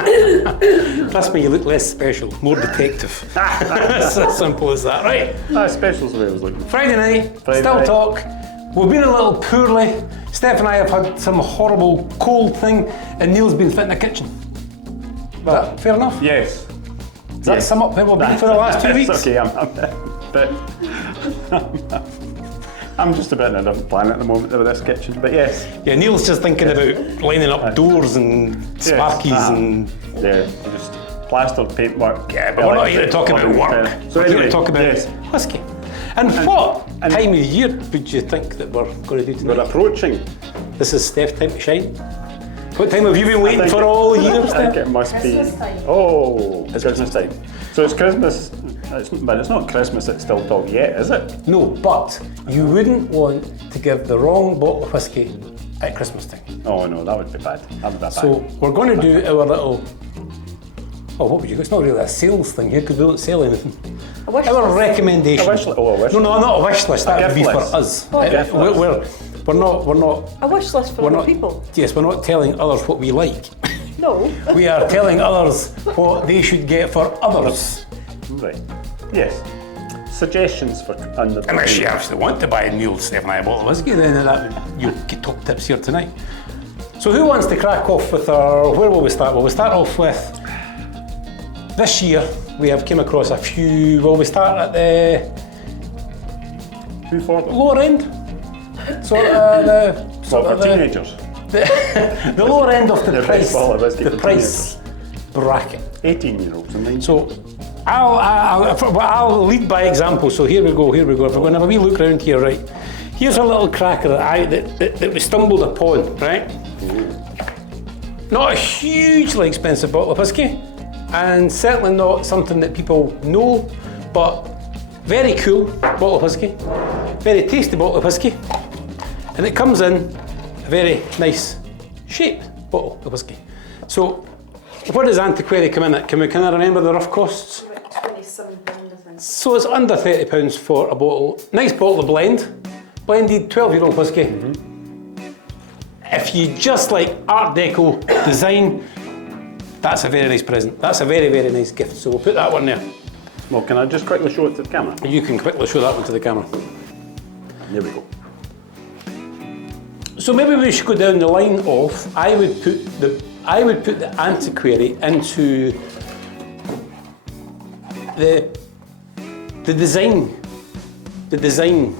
Trust me, you look less special, more detective. It's as simple as that, right? Special's the way I was looking. Friday night, Friday still night. talk. We've been a little poorly. Steph and I have had some horrible cold thing, and Neil's been fit in the kitchen. Is that fair enough? Yes. Does that sum up where we've been for the last 2 weeks? Okay, I'm just a bit in a different planet at the moment with this kitchen, but yes. Yeah, Neil's just thinking about lining up doors and sparkies and... Yeah, just plastered paintwork. Yeah, but we're not here to talk about work. So we're anyway, here to talk about whiskey. And what time of the year would you think that we're going to do tonight? We're approaching. This is Steph's time to shine. What time have you been waiting for all year, I Steph? think it must Christmas be. time. Oh, it's Christmas time. So it's Christmas, but it's not Christmas at Still Talk yet, is it? No, but you wouldn't want to give the wrong bottle of whiskey at Christmas time. Oh no, that would be bad. That would be bad. So we're going to do our little... Oh, what would you... It's not really a sales thing here because we don't sell anything. A wish Our list. recommendation. A wish list. Oh, a wish No, not a wish list. That would be gift for list. us. Oh, a gift We're not... A wish list for We're other not... people. Yes, we're not telling others what we like. No. We are telling others what they should get for others. Right. Yes. Suggestions for under. Unless you actually want to buy a Neil, Steph and I a bottle of whiskey, then you'll get top tips here tonight. So who wants to crack off with our... Where will we start? Well, we start off with... This year, we have came across a few... Well, we start at the Who for them? lower end. Sort of Well, for teenagers. the lower end of the The price, best bottle of whiskey the for price bracket. 18-year-olds and 19. So I'll lead by example. So here we go. If we're going to have a wee look around here, right? Here's a little cracker that we stumbled upon, right? Not a hugely expensive bottle of whiskey, and certainly not something that people know, but very cool bottle of whiskey, very tasty bottle of whiskey, and it comes in a very nice shaped bottle of whiskey. So what does Antiquary come in at? Can I remember the rough costs? About £27, I think. So it's under £30 for a bottle, nice bottle of blended 12-year-old whiskey. If you just like Art Deco design, that's a very nice present. That's a very, very nice gift. So we'll put that one there. Well, can I just quickly show it to the camera? You can quickly show that one to the camera. There we go. So maybe we should go down the line of, I would put the Antiquary into the design,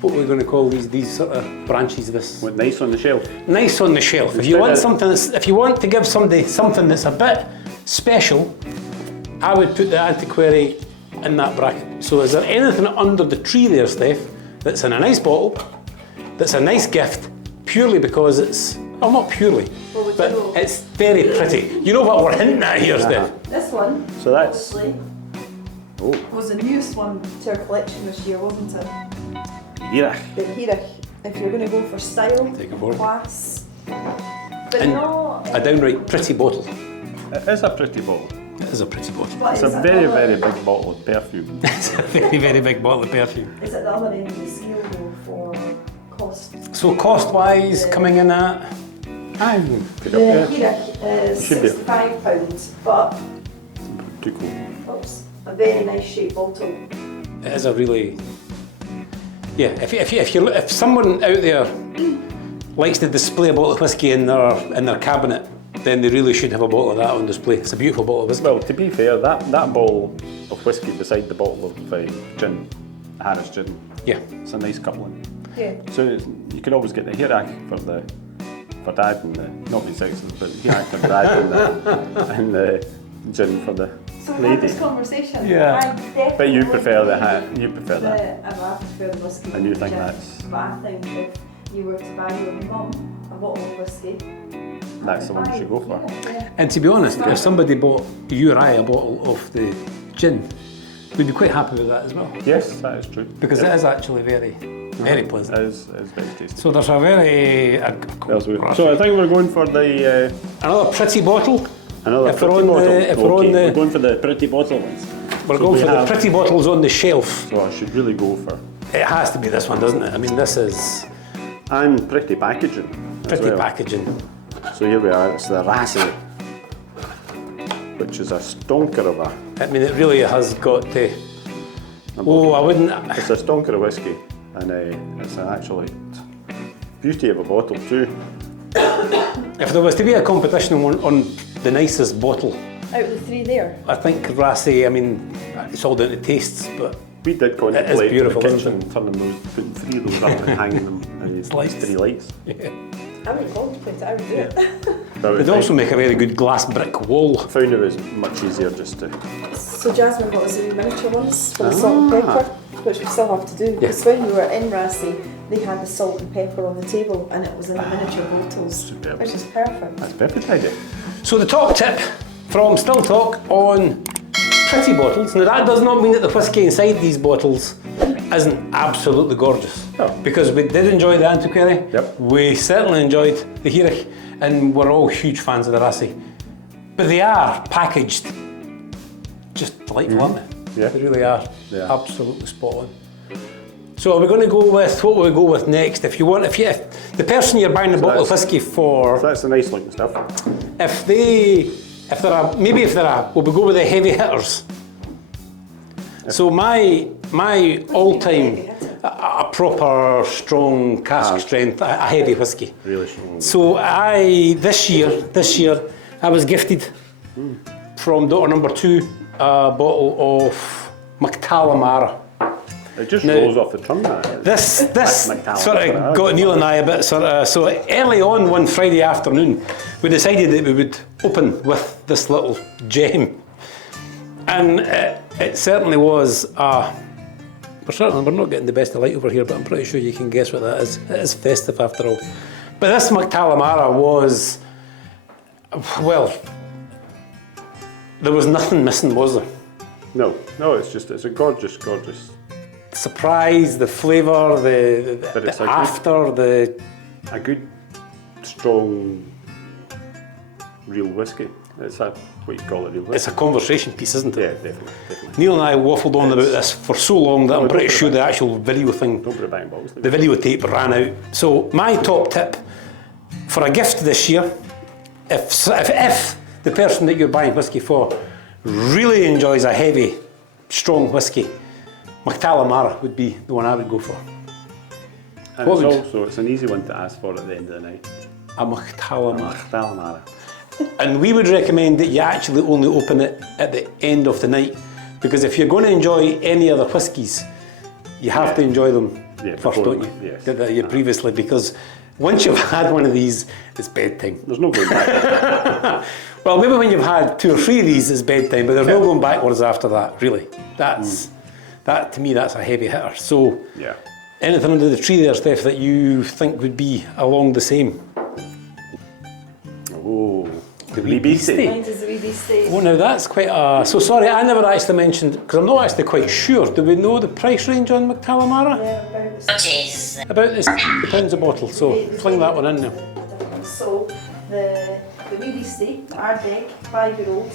what we're going to call these sort of branches of this. Went nice on the shelf. Nice on the shelf. If you want if you want to give somebody something that's a bit special, I would put the Antiquary in that bracket. So is there anything under the tree there, Steph, that's in a nice bottle, that's a nice gift, purely because it's, well, not purely, Well, but it's very pretty. You know what we're hinting at here, Steph? This one, So that's- obviously, was the newest one to our collection this year, wasn't it? Yeah. The Hearach, if you're going to go for style, Take it forward. class, but And not... a downright pretty bottle. It is a pretty bottle. It is a pretty bottle. But It's is a it very, the other- very big bottle of perfume. It's a very, very big bottle of perfume. Is it the other end of the scale though for cost? So cost-wise, coming in at, The Hearach is Should be. £65, but Too cool. oops, a very nice shaped bottle. it is a really, yeah. If someone out there likes to display a bottle of whiskey in their cabinet, then they really should have a bottle of that on display. It's a beautiful bottle of whiskey. Well, to be fair, that bottle of whiskey beside the bottle of gin, Harris gin, Yeah. it's a nice coupling. Yeah. So you can always get the Hearach for Dad and the, not me sexist, but Hearach for Dad and the gin for the So we had lady. this conversation. Yeah. I definitely But you prefer that. I that. prefer the whiskey. And you to think gin. that's- But I think if you were to buy your mum a bottle of whiskey, That's the one you should go for. Yeah. And to be honest, if somebody bought you or I a bottle of the gin, we'd be quite happy with that as well. Yes, that is true. Because it is actually very, very pleasant. It is very tasty. So there's a very... So I think we're going for the another pretty bottle. another If we're pretty on the- bottle. if we're on the- we're going for the pretty bottle ones. We're So going we for the have- pretty bottles on the shelf. So I should really go for It has to be this one, doesn't it? I mean, this is and pretty packaging. as pretty well. packaging. So here we are. It's the Raasay. which is a stonker of a. I mean, it really has got to. Oh, I wouldn't. It's a stonker of whiskey, and it's an actually beauty of a bottle too. If there was to be a competition on the nicest bottle, Out of the three there. I think Raasay. I mean, it's all down to tastes, but We did contemplate is in the beautiful, isn't kitchen turning those, putting 3 of those up and hanging them in Lights. 3 lights. I would contemplate it, I would do it. But it'd also make a very good glass brick wall. I found it was much easier just to. So Jasmine got us the miniature ones for the salt and pepper, which we still have to do. Because when we were in Raasay, they had the salt and pepper on the table and it was in the miniature bottles. Superb. Which is perfect. That's perfect idea. So the top tip from Still Talk on pretty bottles. Now that does not mean that the whisky inside these bottles isn't absolutely gorgeous. No. Because we did enjoy the Antiquary. Yep. We certainly enjoyed the Hearach, and we're all huge fans of the Raasay. But they are packaged just delightful, aren't they? Yeah. They really are. Yeah. Absolutely spot on. So are we going to go with what will we go with next? If the person you're buying the bottle of whiskey for, So that's the nice looking stuff. we'll go with the heavy hitters. So my all-time a proper strong cask strength, a heavy whiskey. Really strong. So this year I was gifted from daughter number 2 a bottle of Mac-Talla Mara. It just Now, rolls off the tongue. This Mac-Talla sort of got Neil and I a bit so early on one Friday afternoon we decided that we would open with this little gem, and it certainly was we're not getting the best of light over here, but I'm pretty sure you can guess what that is. It is festive after all. But this Mac-Talla Mara was, well, there was nothing missing, was there? No, it's a gorgeous. Surprise, the flavour, the after, A good, strong, real whiskey. It's what you call it, real whiskey. it's a conversation piece, isn't Yeah, it? definitely. Neil and I waffled on about this for so long that I'm pretty sure the actual video thing, Don't put it back in bottles. the videotape ran out. So my top tip for a gift this year, if the person that you're buying whiskey for really enjoys a heavy, strong whiskey, Mac-Talla Mara would be the one I would go for. And What it's an easy one to ask for at the end of the night. A Mac-Talla Mara. Mac-Talla Mara. And we would recommend that you actually only open it at the end of the night, because if you're going to enjoy any other whiskies, you have to enjoy them first, before, don't you? yes. Previously, because once you've had one of these, it's bedtime. There's no going back. Well, maybe when you've had 2 or 3 of these, it's bedtime, but there's no going backwards after that, really. That, to me, that's a heavy hitter. So, Yeah. anything under the tree there, Steph, that you think would be along the same? Oh, The Wee Beastie. Mine is the Wee Beastie. Oh, now that's quite a... So, sorry, I never actually mentioned, because I'm not actually quite sure. Do we know the price range on Mac-Talla Mara? Yeah, About this £60 a bottle, so fling that one in there. So the Wee Beastie, Ardbeg, 5-year-old.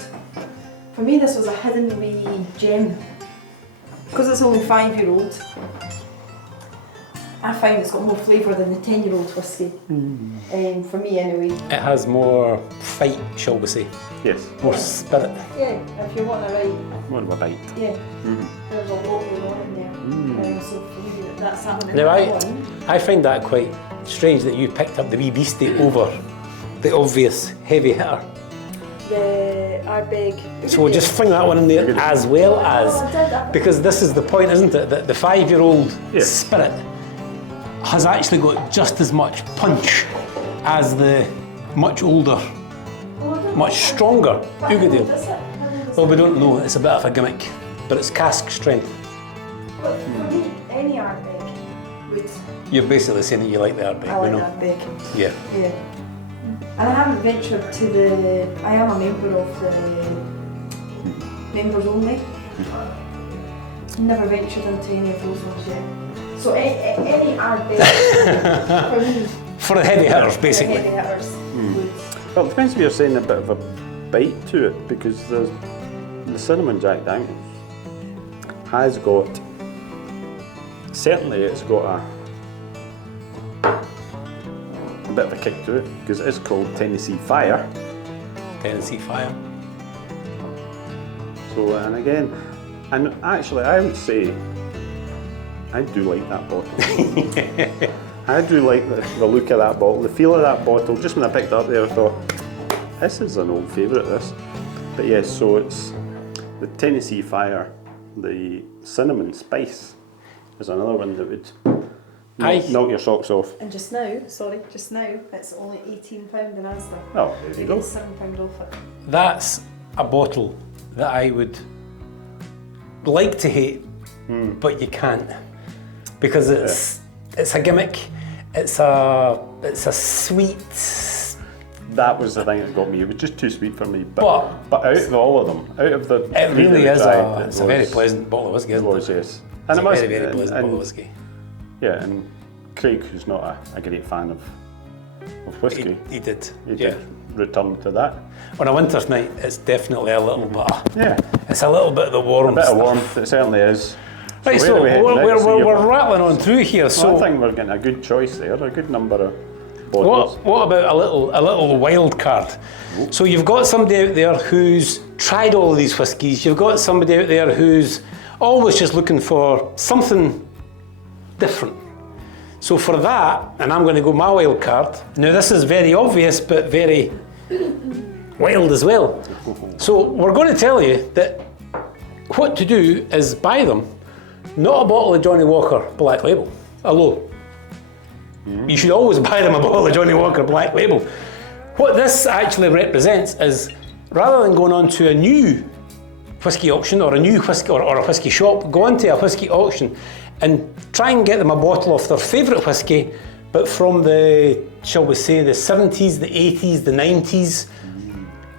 For me, this was a hidden wee gem. Because it's only 5-year-old, I find it's got more flavour than the 10-year-old whisky. For me, anyway. It has more fight, shall we say. yes. More spirit. Yeah, if you want to write, More of a bite. yeah, there's a lot going on in there. So for me, that's happening. Now, I find that quite strange that you picked up the Wee Beastie over the obvious heavy hitter. The Ardbeg. So we'll just fling that one in there as well as, because this is the point, isn't it? That the 5-year-old spirit has actually got just as much punch as the much older, much stronger Uigeadail. Well, we don't know, it's a bit of a gimmick, but it's cask strength. But for me, any Ardbeg would. You're basically saying that you like the Ardbeg, I like we know. Ardbeg. Yeah. Yeah. And I haven't ventured to I am a member of the members only. Never ventured into any of those ones yet. So any Ardbeg for me. For the heavy hitters, basically. The heavy hitters would. Well, it depends if you're saying a bit of a bite to it, because there's the cinnamon Jack Daniels has got, certainly it's got a bit of a kick to it, because it's called Tennessee Fire. Tennessee Fire. So, and again, and actually I would say, I do like that bottle. I do like the look of that bottle, the feel of that bottle. Just when I picked it up there, I thought, this is an old favourite, this. But yes, so it's the Tennessee Fire, the cinnamon spice is another one that would knock your socks off. And just now, it's only £18 in Asda. Oh, there you go. It's £7 off it. That's a bottle that I would like to hate, but you can't, because it's a gimmick. It's a sweet. That was the thing that got me. It was just too sweet for me. But out of all of them, out of the it really is it's a very pleasant bottle of whiskey, isn't it? it? It was, yes. It's And a very, very pleasant bottle of whiskey. Yeah, and Craig, who's not a great fan of whiskey, He did return to that. On a winter's night, it's definitely a little bit. Yeah, It's a little bit of the warm a bit stuff. of warmth. It certainly is. Right, so we're rattling on through here. So I think we're getting a good choice there, a good number of bottles. what about a little wild card? So you've got somebody out there who's tried all of these whiskies. You've got somebody out there who's always just looking for something different. So for that, and I'm going to go my wild card. Now this is very obvious, but very wild as well. So we're going to tell you that what to do is buy them, not a bottle of Johnnie Walker Black Label, although you should always buy them a bottle of Johnnie Walker Black Label. What this actually represents is, rather than going on to a new whisky auction or a new whisky or a whisky shop, go onto a whisky auction and try and get them a bottle of their favourite whisky, but from the, shall we say, the 70s, the 80s, the 90s,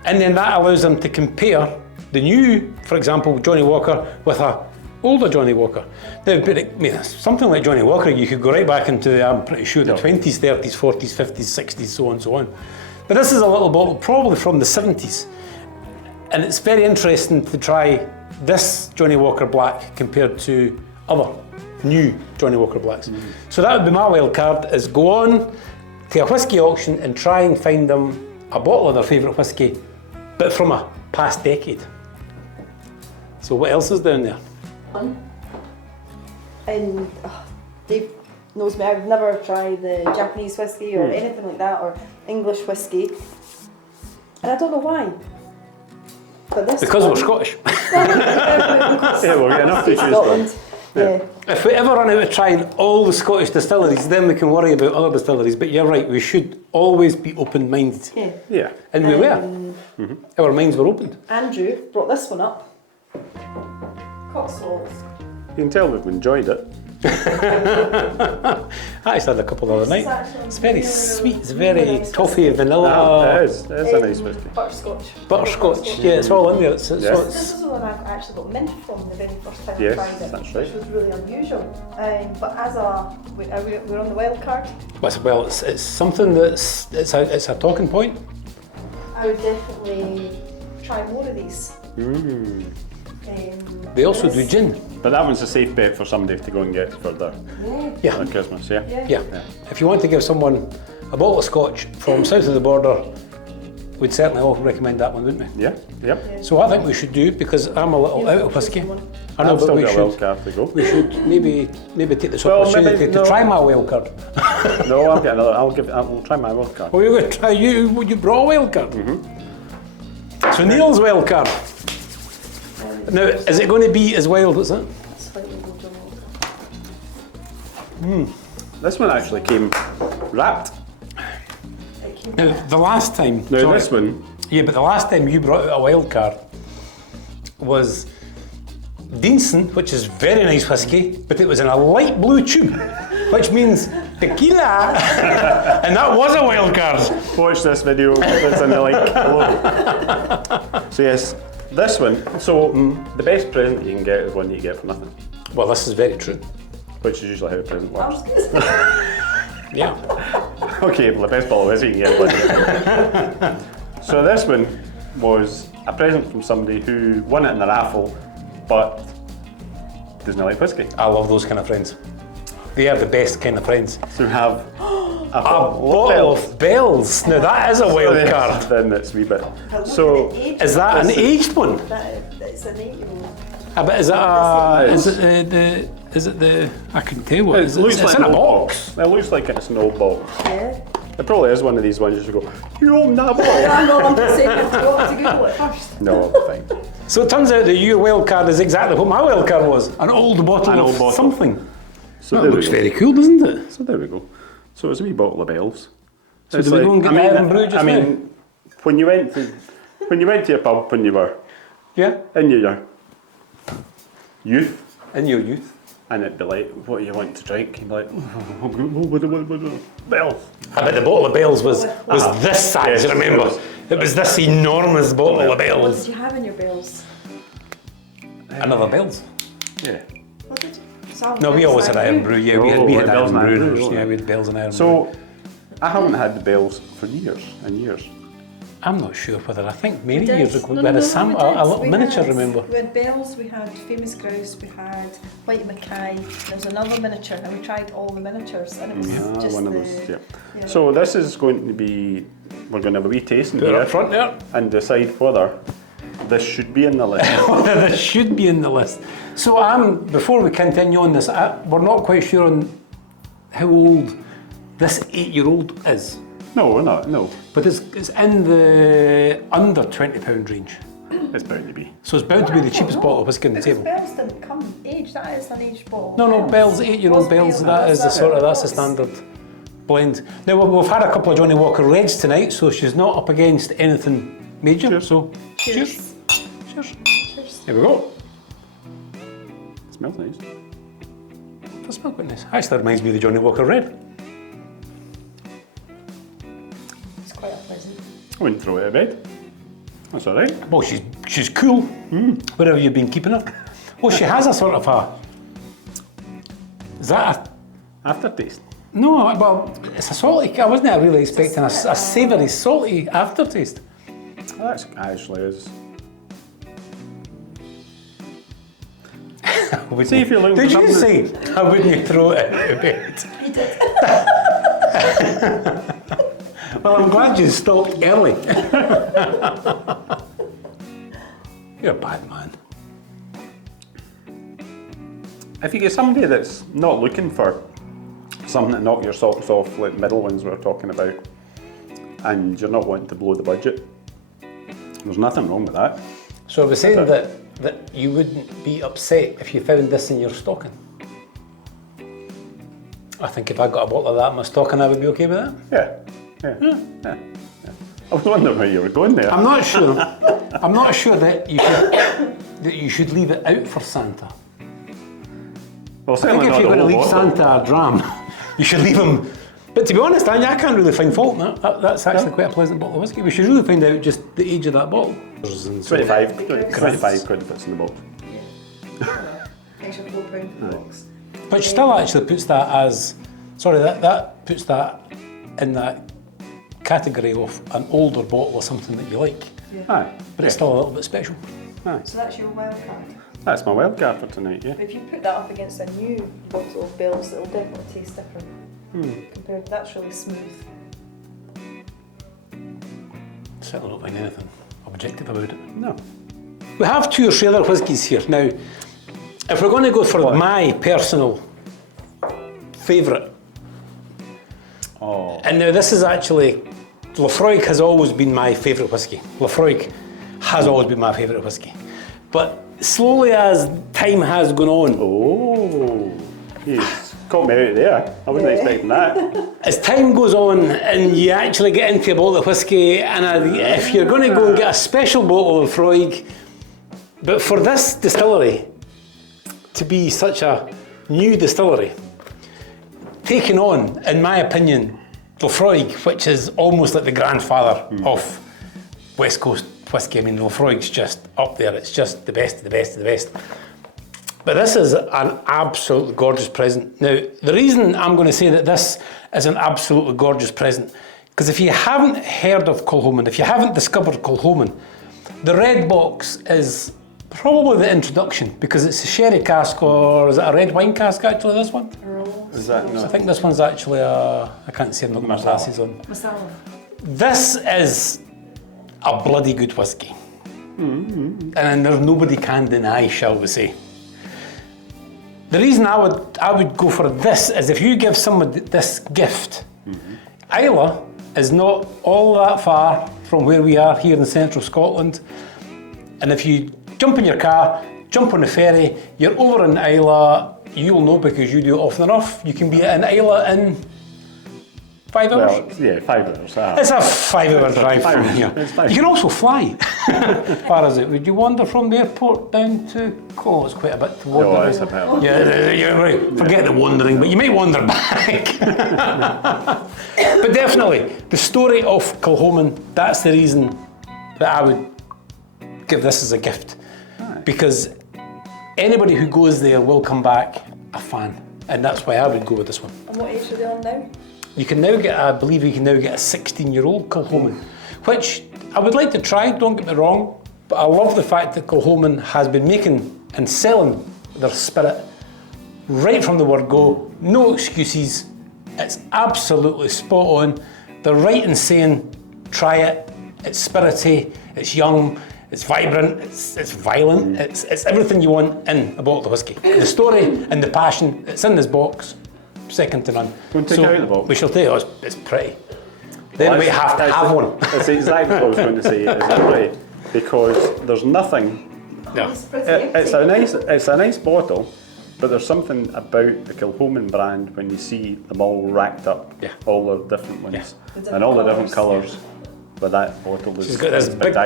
and then that allows them to compare the new, for example, Johnnie Walker with a older Johnnie Walker. Now, but I mean, something like Johnnie Walker, you could go right back into, I'm pretty sure, the 20s, 30s, 40s, 50s, 60s, so on and so on. But this is a little bottle, probably from the 70s. And it's very interesting to try this Johnnie Walker Black compared to other new Johnnie Walker Blacks. So that would be my wild card, is go on to a whisky auction and try and find them a bottle of their favourite whisky, but from a past decade. So what else is down there? And Dave knows me, I would never try the Japanese whiskey or anything like that, or English whiskey. And I don't know why. But this Because we're Scottish. Yeah, we'll get enough to choose Scotland. from. Yeah. If we ever run out of trying all the Scottish distilleries, then we can worry about other distilleries. But you're right, we should always be open-minded. Yeah. Yeah. And we were. Our minds were opened. Andrew brought this one up. Cotswold. You can tell we've enjoyed it. I just had a couple the other night. It's very sweet, it's very nice toffee, vanilla, It is a nice whiskey. Butterscotch. butterscotch. Yeah, it's all in there. It's Yeah. This is the one I actually got mint from the very first time Yes, I tried it, that's right. which was really unusual. But as we're on the wild card, well, it's something that's it's a talking point. I would definitely try more of these. They also do gin. But that one's a safe bet for somebody to go and get for their Yeah. Christmas, yeah? Yeah. If you want to give someone a bottle of scotch from south of the border, we'd certainly all recommend that one, wouldn't we? Yeah, yep. So what I think we should do, because I'm a little out of whiskey, I know, I've but still we got a wild should, card to go. we should maybe take this Well, opportunity maybe- to no. try my wild card. No, I'll get another. I'll try my wild card. Oh, you're going to try you brought a wild card? So Neil's wild card. Now, is it going to be as wild as that? Slightly more Johnnie Walker. This one actually came wrapped. It came Now, the last time... Now sorry. this one, Yeah, but the last time you brought out a wild card was Deanson, which is very nice whiskey, but it was in a light blue tube, which means tequila, and that was a wild card. watch this video. It's in the link below. So yes, this one. So the best present you can get is one that you get for nothing, Well, this is very true. which is usually how a present I works. was going to say, Yeah. Okay, well the best bottle of whiskey you can get one. So this one was a present from somebody who won it in a raffle, but doesn't like whiskey. I love those kind of friends. They are the best kind of friends. So we have A A bottle of Bell's. Now that is a wild card. Then it's a wee bit. But look So, at the age Is of that an This is- aged one? It's an 8-year-old. But is it a? Is it the? I couldn't tell what. It looks It's like in a an old box. It looks like it's an old box. Yeah. It probably is one of these ones you should go, you open that bottle? I know, I'm just saying, I've got to Google it first. No, fine. So it turns out that your wild card is exactly what my wild card was. An old bottle An of old bottle. something. So That there looks we go. very cool, doesn't it? So there we go. So it's a wee bottle of Bell's. So do we go and get Iron Brew just now? when you went to your pub when you were Yeah. in your youth, In your youth. and it'd be like, what do you want to drink? You'd be like, Bell's. I bet the bottle of Bell's was this size, Yes, remember? it was. It was this enormous bottle of What Bell's. did you have in your bills? Another Bell's? Yeah. What did you? Salmon No, we Bell's always had Iron Brew, yeah. We Oh, had Bell's Iron and Iron Brew. Brew, Yeah, we had Bell's and Iron Brew. So I haven't had the Bell's for years and years. I'm not sure whether, I think many We did. years ago No, we had no, a, no, sam- we a, did. a little We miniature, had- remember? We had Bells, we had Famous Grouse, we had White Mackay, there was another miniature, and we tried all the miniatures, and it was just One of the... those, yeah. yeah. So this is going to be, we're going to have a wee tasting Put it here up front there. and decide whether this should be in the list. Whether this should be in the list. So before we continue on this, we're not quite sure on how old this 8-year-old is. No, we're not, no. But it's in the under £20 range. It's bound to be. So it's bound to be the cheapest bottle of whiskey on the Because table. Bells didn't come age, that is an aged bottle. No, Bell's, 8-year-old Bell's, that is the sort of, that's the Bell's. standard blend. Now we've had a couple of Johnnie Walker Reds tonight, so she's not up against anything major, Cheers. so Cheers. Cheers. Cheers. Here we go. Smells nice. That smells quite nice. Actually, that reminds me of the Johnnie Walker Red. It's quite unpleasant. I wouldn't throw it out of bed. That's all right. Well, she's cool. Where have you been keeping her? Well, she has a sort of a... Is that Aftertaste. no, well, it's a salty... I wasn't really expecting a savoury, salty aftertaste. That's actually is. See if you're looking Did for you something. say I wouldn't throw it out of bed? He did. Well, I'm glad you stopped early. You're a bad man. If you get somebody that's not looking for something to knock your socks off, like the middle ones we were talking about, and you're not wanting to blow the budget, there's nothing wrong with that. So I was saying that you wouldn't be upset if you found this in your stocking. I think if I got a bottle of that in my stocking, I would be okay with that. Yeah. I was wondering where you were going there. I'm not sure. I'm not sure that you should leave it out for Santa. Well, I think certainly if not you're the going to whole leave bottle. Santa a dram, you should leave him. But to be honest, I can't really find fault in that. That's actually quite a pleasant bottle of whiskey. We should really find out just the age of that bottle. 25 quid if it's in the box. Extra £4 for the box. Which still actually puts that as, that puts that in that category of an older bottle or something that you like. Aye. But it's still a little bit special. Aye. So that's your wild card. That's my wild card for tonight, yeah. But if you put that up against a new bottle of Bells, it'll definitely taste different. Compared to that's really smooth. Certainly don't find anything objective about it. No. We have 2 or 3 other whiskies here. Now, if we're going to go for my personal favourite, and now this is actually, Laphroaig has always been my favourite whisky. Laphroaig has always been my favourite whisky. But slowly as time has gone on, Oh, he's caught me out there. I wasn't expecting that. as time goes on and you actually get into a bottle of whisky, and if you're going to go and get a special bottle of Laphroaig, but for this distillery to be such a new distillery, taking on, in my opinion, Laphroaig, which is almost like the grandfather of West Coast whisky. I mean, Laphroaig's just up there. It's just the best of the best of the best. But this is an absolutely gorgeous present. Now, the reason I'm going to say that this is an absolutely gorgeous present, because if you haven't heard of Kilchoman, if you haven't discovered Kilchoman, the red box is Probably the introduction, because it's a sherry cask, or is it a red wine cask actually, this one? Is that no? I think this one's actually I can't see, I've not got my glasses on. Marsala. This is a bloody good whiskey. And there's nobody can deny, shall we say. The reason I would go for this is if you give somebody this gift, Islay is not all that far from where we are here in central Scotland, and if you jump in your car, jump on the ferry, you're over in Islay, you'll know because you do it often enough, you can be in Islay in 5 hours? Well, yeah, 5 hours. It's a 5-hour drive from here. You can also fly. Far as it, would you wander from the airport down to it's quite a bit to wander. No, it's a bit. Yeah, you're right. Forget the wandering, but you might wander back. But definitely, the story of Kilchoman, that's the reason that I would give this as a gift. Because anybody who goes there will come back a fan. And that's why I would go with this one. And what age are they on now? You can now get, I believe you can now get a 16-year-old Kilchoman, which I would like to try, don't get me wrong, but I love the fact that Kilchoman has been making and selling their spirit right from the word go, no excuses, it's absolutely spot on. They're right in saying, try it, it's spirity, it's young, it's vibrant, it's violent, it's everything you want in a bottle of whiskey. The story and the passion, it's in this box. Second to none. Go and take it out of the box. We shall take it. It's pretty. Then we have to have one. That's exactly what I was going to say. It's pretty because there's nothing. Yeah. It's a nice bottle, but there's something about the Kilchoman brand when you see them all racked up, all the different ones, and all the different colours. But that bottle is. She's got this big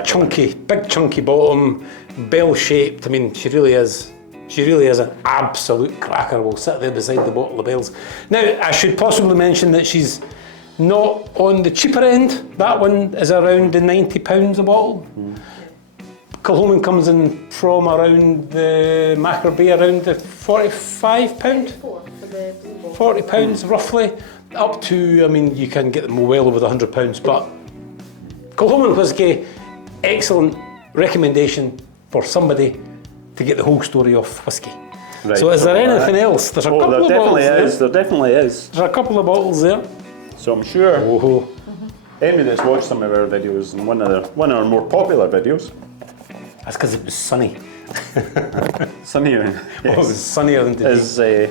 chunky bottom, bell shaped. I mean, she really is. She really is an absolute cracker. We'll sit there beside the bottle of bells. Now, I should possibly mention that she's not on the cheaper end. That one is around the £90 a bottle. Kilchoman comes in from around the Machrie around the £45. £40 roughly, up to, I mean, you can get them well over the £100, but Kilchoman whisky, excellent recommendation for somebody to get the whole story of whiskey. Right, so is there anything else? There's a couple of bottles there. There definitely is. There's a couple of bottles there. So I'm sure Amy that's watched some of our videos and one of our more popular videos. That's because it was sunny. Sunnier. Yes. Well, it was sunnier than today. Is the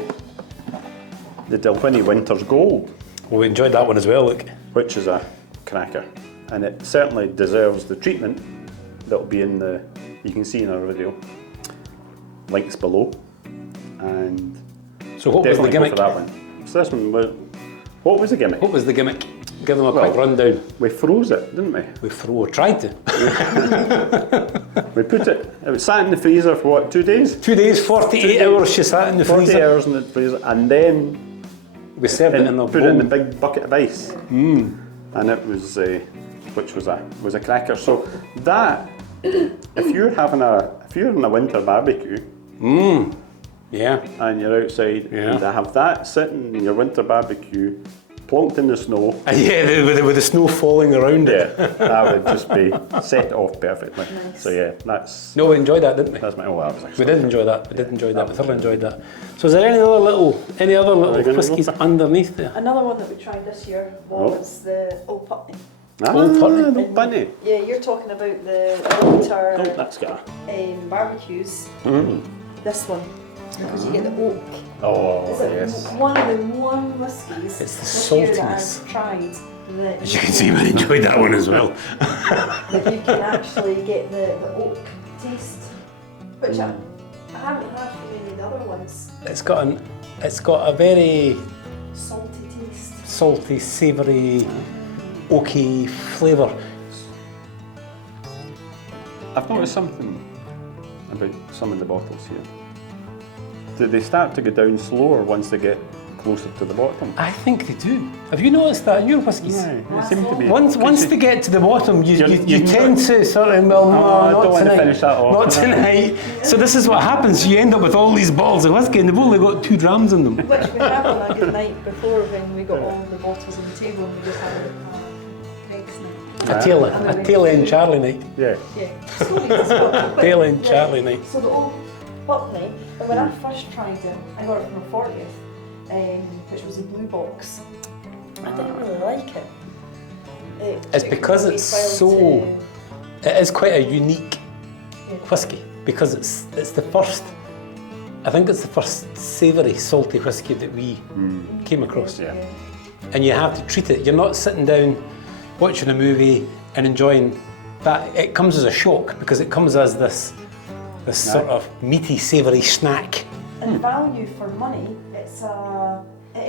Dalwhinnie Winter's Gold. Well, we enjoyed that one as well, look. Which is a cracker. And it certainly deserves the treatment that'll be in the, you can see in our video. Links below. And so what was the gimmick? For that one. So this one, what was the gimmick? What was the gimmick? Give them a quick rundown. We froze it, didn't we? We tried to. We put it sat in the freezer for what, 2 days? 2 days, 48 hours she sat in the freezer. 40 hours in the freezer, and then we served it in a bowl. Put it in the big bucket of ice. And it was, which was a cracker. So that, if you're in a winter barbecue, and you're outside, and to have that sitting in your winter barbecue, plonked in the snow. With the snow falling around it. That would just be set off perfectly. Nice. So that's. No, we enjoyed that, didn't we? That's my whole average. We did enjoy that. We thoroughly enjoyed that. So is there any other little whiskies underneath there? Another one that we tried this year was the Old Putney. Old Putney. Yeah, you're talking about the winter that's got barbecues. This one, because you get the oak. Oh, it's one of the one whiskies it's the this year that saltiness. I've tried. As you can see, we enjoyed that one as well. That you can actually get the oak taste, which I haven't had from any of the other ones. It's got a very salty taste. Salty, savoury, oaky flavour. I've noticed something about some of the bottles here. Do they start to go down slower once they get closer to the bottom? I think they do. Have you noticed that in your whiskies? Yeah, they seem to be. Once they get to the bottom, you tend to sort of, I don't want to finish that off. Not tonight. So this is what happens. You end up with all these bottles of whiskey and they've only got 2 drams in them. Which we had on a good night before when we got all the bottles on the table and we just had Greg's A tail end Charlie night. Yeah. Yeah. Stories as well. But, Tail end yeah, Charlie night. So the old buck night, but when I first tried it, I got it for my 40th, which was a blue box. I didn't really like it. It's because it's so. It is quite a unique whisky because it's the first. I think it's the first savoury, salty whisky that we came across. Yeah. And you have to treat it. You're not sitting down watching a movie and enjoying that. It comes as a shock because it comes as this sort of meaty, savoury snack. And value for money, it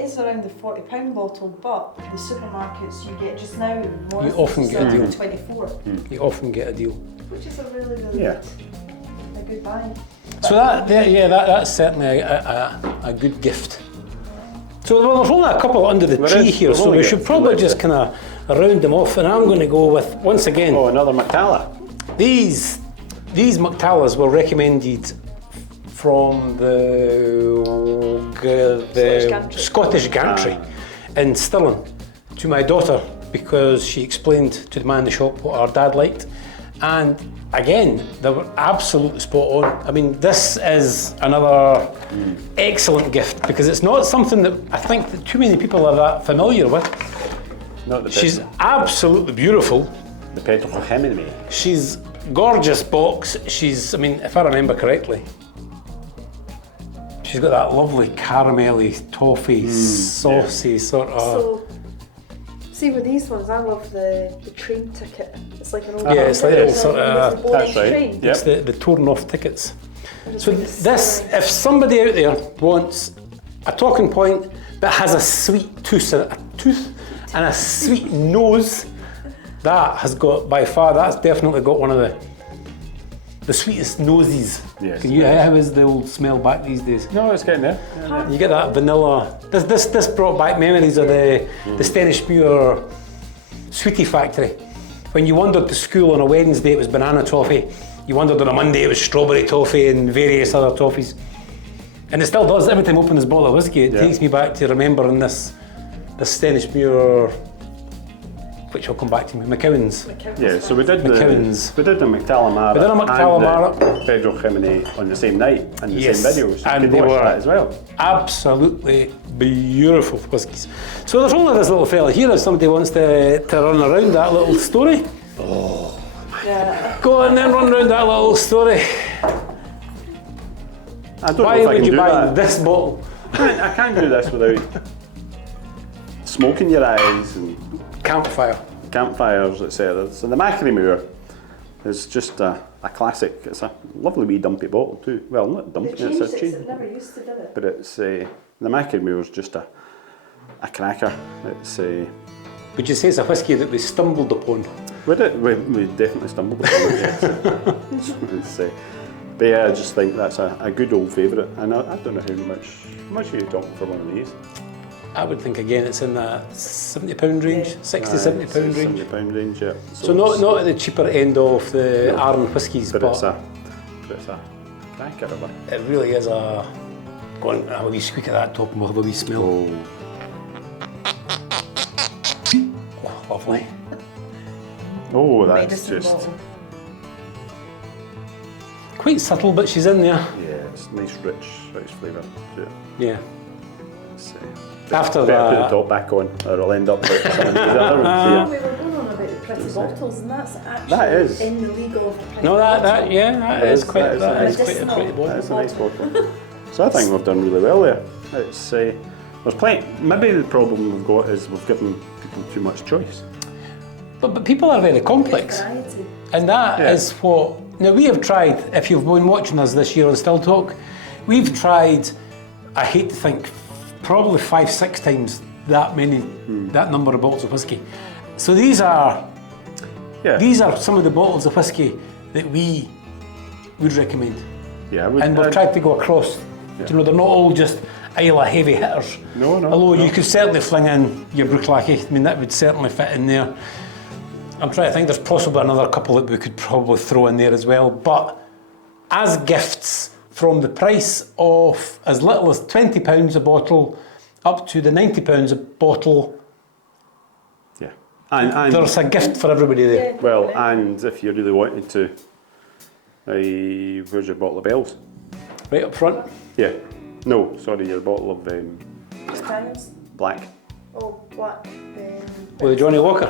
is around the £40 bottle, but the supermarkets you get just now, more You often get a deal. 24, You often get a deal. which is a really a good buy. So that's certainly a good gift. So there's only a couple under the tree here, so we should probably just kind of round them off. And I'm going to go with, once again, another Mac-Talla. These Mac-Tallas were recommended from the Scottish Gantry in Stirling to my daughter because she explained to the man in the shop what our dad liked. And again, they were absolutely spot on. I mean, this is another excellent gift because it's not something that I think that too many people are that familiar with. Not the She's absolutely beautiful. The Pedro Ximenez. She's gorgeous box. She's, I mean, if I remember correctly, she's got that lovely caramelly, toffee, saucy sort of. So, see with these ones, I love the train ticket. It's like an old it's like a sort of. That's right. train. Yep. It's the torn off tickets. It's So like a this, cigarette. if somebody out there wants a talking point that has a sweet tooth and a sweet nose, that has got that's definitely got one of the sweetest noses. Yes. How is the old smell back these days? No, it's getting there. You get that vanilla. This brought back memories of the Stennis Muir Sweetie Factory. When you wandered to school on a Wednesday, it was banana toffee. You wandered on a Monday, it was strawberry toffee and various other toffees. And it still does. Every time I open this bottle of whiskey, it takes me back to remembering this Stennis Muir, which will come back to me, McCowan's. Yeah, so we did McCowan's. the Mac-Talla Mara. We did a Mac-Talla and the Mara. Pedro Ximenez on the same night and the same video. So and you they could watch were that as well. absolutely beautiful whiskies. So there's only this little fella here if somebody wants to run around that little story. Yeah. Go on then, run around that little story. I don't know Why if I would can you do buy that. this bottle? I can't do this without smoke in your eyes and Campfire. campfires, etc. So the Machrie Moor is just a classic. It's a lovely wee dumpy bottle too. Well, not dumpy, They it's changed a it, cheap. so it never used to do it. But it's the Machrie Moor is just a cracker. It's Would you say it's a whiskey that we stumbled upon? we definitely stumbled upon it. Yes. It's, but yeah, I just think that's a good old favourite. And I don't know how much are you talking for one of these? I would think again it's in that £70 range, 60, £70 range. £70 range, yeah. So not at the cheaper end of the Arran whiskies, But it's a cracker of a. it really is a. Go on, have a wee squeak at that top and we'll have a wee smell. Oh, lovely. Oh, that's Medicine just. bottle. Quite subtle, but she's in there. Yeah, it's nice, rich flavour to it. Yeah. It's, After better put that, the top back on, or it'll end up like some of these other ones. We were going on about the pretty bottles, and that's actually That is. in the legal of the pretty no, that bottle. that is quite that is that is nice. quite a pretty Medicinal. bottle. That's a nice bottle. So I think we've done really well there. It's there's plenty. Maybe the problem we've got is we've given people too much choice. But people are very complex, Variety. and that is what. Now we have tried. If you've been watching us this year on Still Talk, we've tried. I hate to think, probably 5-6 times that number of bottles of whiskey. So these are some of the bottles of whiskey that we would recommend. Yeah, And we've tried to go across. You know, they're not all just Isla heavy hitters. No. Although you could certainly fling in your Bruichladdich. I mean, that would certainly fit in there. I'm trying to think. There's possibly another couple that we could probably throw in there as well. But as gifts, from the price of as little as £20 a bottle up to the £90 a bottle. Yeah, And There's a gift for everybody there. Yeah. well, and if you really wanted to, where's your bottle of bells? Right up front. Yeah. No, sorry, your bottle of Ximenez. black. Oh, black. With the Johnnie Walker.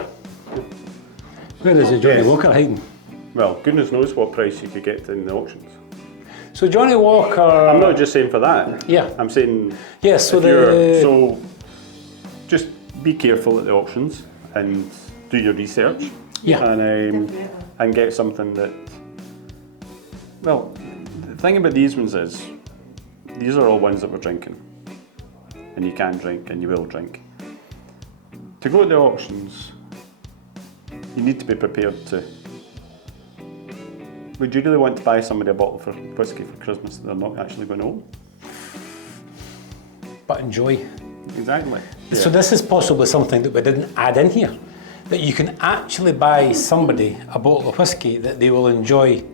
Where is the Johnnie Yes. Walker hiding? Well, goodness knows what price you could get in the auctions. So Johnnie Walker. I'm not just saying for that. Yeah. I'm saying Yes. So so just be careful at the auctions and do your research. Yeah. And get something that. Well, the thing about these ones is, these are all ones that we're drinking, and you can drink and you will drink. To go to the auctions, you need to be prepared to. Would you really want to buy somebody a bottle of whiskey for Christmas that they're not actually going to own? But enjoy. Exactly. So this is possibly something that we didn't add in here. That you can actually buy somebody a bottle of whiskey that they will enjoy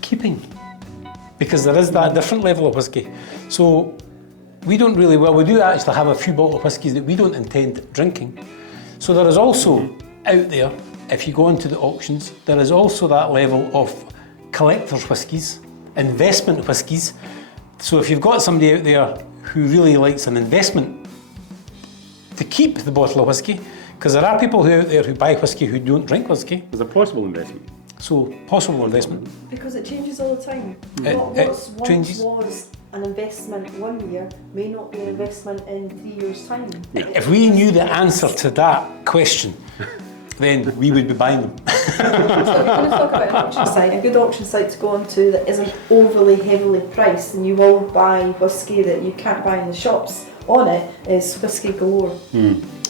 keeping. Because there is that different level of whiskey. So we don't really, well, we do actually have a few bottle of whiskies that we don't intend drinking. So there is also out there, if you go into the auctions, there is also that level of collector's whiskies, investment whiskies. So if you've got somebody out there who really likes an investment to keep the bottle of whiskey, because there are people out there who buy whiskey who don't drink whiskey. There's a possible investment. So possible investment. Because it changes all the time. It What changes. was an investment 1 year may not be an investment in 3 years' time. If we knew the answer to that question, then we would be buying them. So we're going to talk about an auction site. A good auction site to go onto that isn't overly heavily priced, and you will buy whiskey that you can't buy in the shops on it, is Whisky Galore.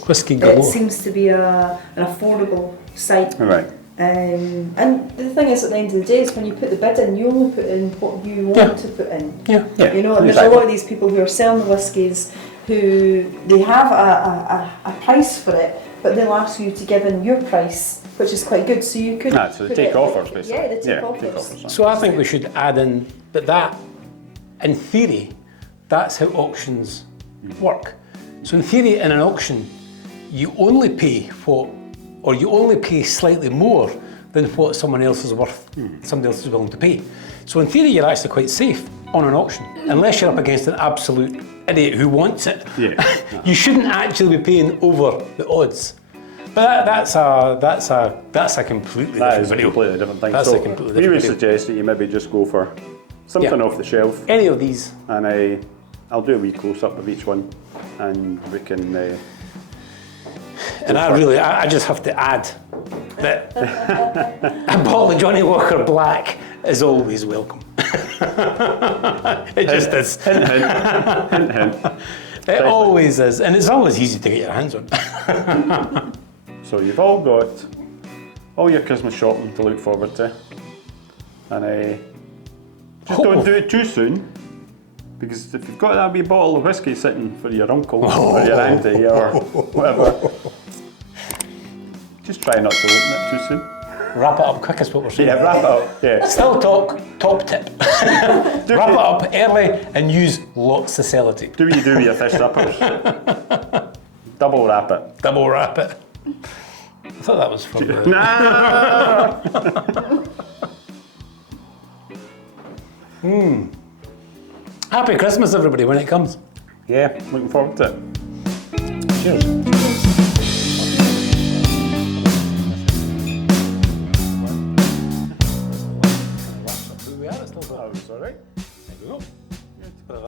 Whiskey It galore. seems to be an affordable site. All right. And the thing is, at the end of the day, is when you put the bid in, you only put in what you want to put in. Yeah. You know, and there's a lot of these people who are selling the whiskies who they have a price for it, but they'll ask you to give in your price, which is quite good. So you could. So they put take it- offers, basically. Yeah, they take offers. So I think we should add in that in theory, that's how auctions work. So in theory, in an auction, you only pay what, or you only pay slightly more than what someone else is worth, somebody else is willing to pay. So in theory, you're actually quite safe on an auction, unless you're up against an absolute idiot who wants it. Yeah. You shouldn't actually be paying over the odds. But that's a completely That is different a video. completely different thing. That's So a completely we different would video. suggest that you maybe just go for something off the shelf, Any of these. and I'll do a wee close up of each one, and we can. And I just have to add that a bottle of Johnnie Walker Black is always welcome. It just is. Hint, hint, hint, hint. It always is, and it's always easy to get your hands on. So you've all got all your Christmas shopping to look forward to, and just don't do it too soon, because if you've got that wee bottle of whiskey sitting for your uncle or your auntie or whatever, just try not to open it too soon. Wrap it up quick is what we're saying. Yeah, wrap it up. Yeah. Still top tip. Wrap it up early and use lots of sellotape. Do what you do with your fish wrappers. Double wrap it. Double wrap it. I thought that was from the... Nah. Happy Christmas, everybody, when it comes. Yeah, looking forward to it. Cheers.